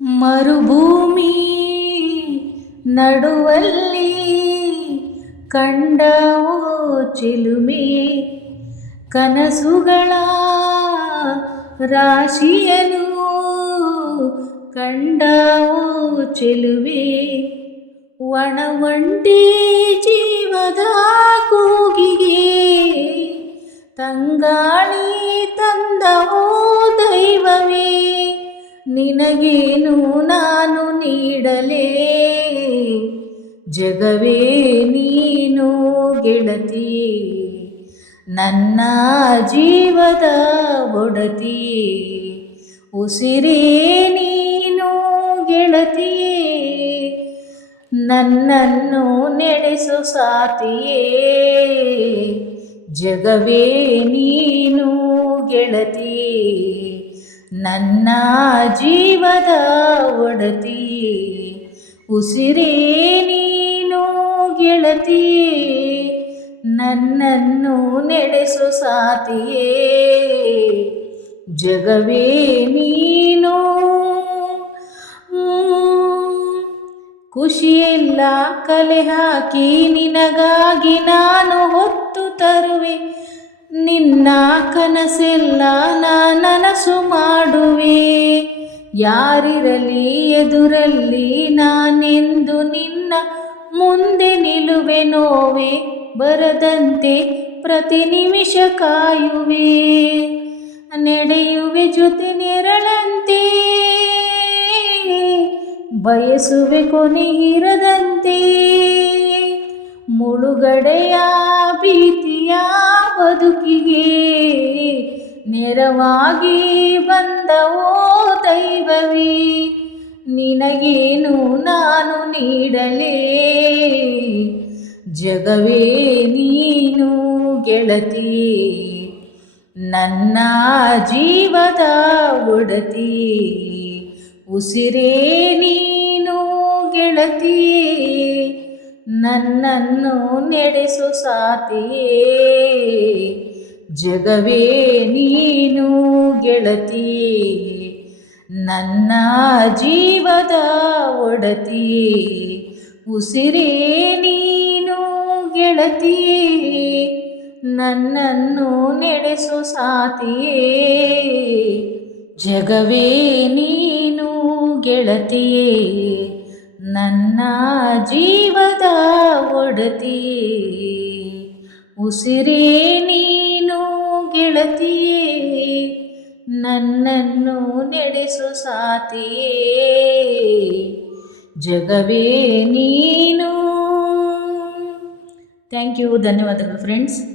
ಮರುಭೂಮಿ ನಡುವಲ್ಲಿ ಕಂಡವೋ ಚಿಲುಮೆ, ಕನಸುಗಳ ರಾಶಿಯನು ಕಂಡವೋ ಚೆಲುವೆ. ಒಣವಂಟಿ ಜೀವದ ಕೂಗಿಗೆ ತಂಗಾಳಿ ತಂದವೋ ದೈವವೇ. ನಿನಗೇನು ನಾನು ನೀಡಲೇ, ಜಗವೇ ನೀನು ಗೆಳತಿ, ನನ್ನ ಜೀವದ ಒಡತಿ. ಉಸಿರೇ ನೀನು ಗೆಳತಿಯೇ, ನನ್ನನ್ನು ನಡೆಸು ಸಾತಿಯೇ. ಜಗವೇ ನೀನು ಗೆಳತಿ, ನನ್ನ ಜೀವದ ಒಡತಿ. ಉಸಿರೇ ನೀನು ಗೆಳತಿಯೇ, ನನ್ನನ್ನು ನಡೆಸು ಸಾತಿಯೇ. ಜಗವೇ ನೀನು. ಖುಷಿಯೆಲ್ಲ ಕಲೆ ಹಾಕಿ ನಿನಗಾಗಿ ನಾನು ಹೊತ್ತು ತರುವೆ. ನಿನ್ನ ಕನಸೆಲ್ಲ ನನಸು ಮಾಡುವೆ. ಯಾರಿರಲಿ ಎದುರಲ್ಲಿ ನಾನೆಂದು ನಿನ್ನ ಮುಂದೆ ನಿಲ್ಲುವೆ. ನೋವೆ ಬರದಂತೆ ಪ್ರತಿ ನಿಮಿಷ ಕಾಯುವೆ. ನಡೆಯುವೆ ಜೊತೆ ನೆರಳಂತೆ, ಬಯಸುವೆ ಕೊನೆ ಇರದಂತೆ. ಮುಳುಗಡೆಯ ಭೀತಿಯ ಬದುಕಿಗೆ ನೆರವಾಗಿ ಬಂದವೋ ದೈವವೇ. ನಿನಗೇನು ನಾನು ನೀಡಲೇ, ಜಗವೇ ನೀನು ಗೆಳತಿ, ನನ್ನ ಜೀವದ ಒಡತಿ. ಉಸಿರೇ ನೀನು ಗೆಳತಿಯೇ, ನನ್ನನ್ನು ನಡೆಸು ಸಾತಿಯೇ. ಜಗವೇ ನೀನು ಗೆಳತಿ, ನನ್ನ ಜೀವದ ಒಡತಿ. ಉಸಿರೇ ನೀನು ಗೆಳತಿಯೇ, ನನ್ನನ್ನು ನಡೆಸು ಸಾತಿಯೇ. ಜಗವೇ ನೀನು ಗೆಳತಿಯೇ, ನನ್ನ ಜೀವದ ಒಡತಿ. ಉಸಿರೇ ನೀನು ಗೆಳತಿಯೇ, ನನ್ನನ್ನು ನಡೆಸು ಸಾತಿಯೇ. ಜಗವೇ ನೀನು. ಥ್ಯಾಂಕ್ ಯು, ಧನ್ಯವಾದಗಳು ಫ್ರೆಂಡ್ಸ್.